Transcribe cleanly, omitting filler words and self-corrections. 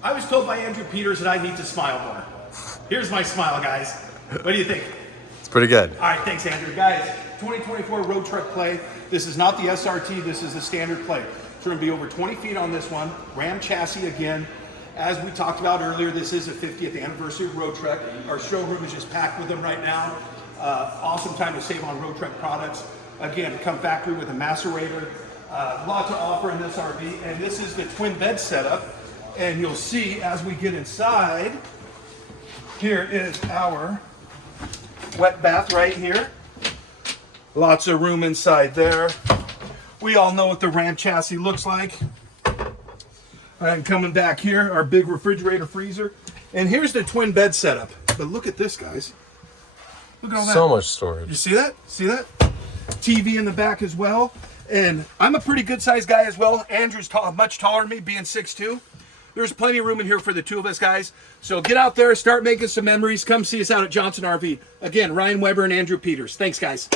I was told by Andrew Peters that I need to smile more. Here's my smile, guys. What do you think? It's pretty good. All right, thanks, Andrew. Guys, 2024 Roadtrek Play. This is not the SRT, this is the standard Play. It's going to be over 20 feet on this one. Ram chassis again. As we talked about earlier, this is the 50th anniversary of Roadtrek. Our showroom is just packed with them right now. Awesome time to save on Roadtrek products. Again, come factory with a macerator. A lot to offer in this RV. And this is the twin bed setup. And you'll see as we get inside, here is our wet bath right here. Lots of room inside there. We all know what the Ram chassis looks like. And coming back here, our big refrigerator freezer. And here's the twin bed setup. But look at this, guys. Look at all that. So much storage. You see that? See that? TV in the back as well. And I'm a pretty good sized guy as well. Andrew's tall, much taller than me, being 6'2". There's plenty of room in here for the two of us, guys. So get out there, start making some memories. Come see us out at Johnson RV. Again, Ryan Weber and Andrew Peters. Thanks, guys.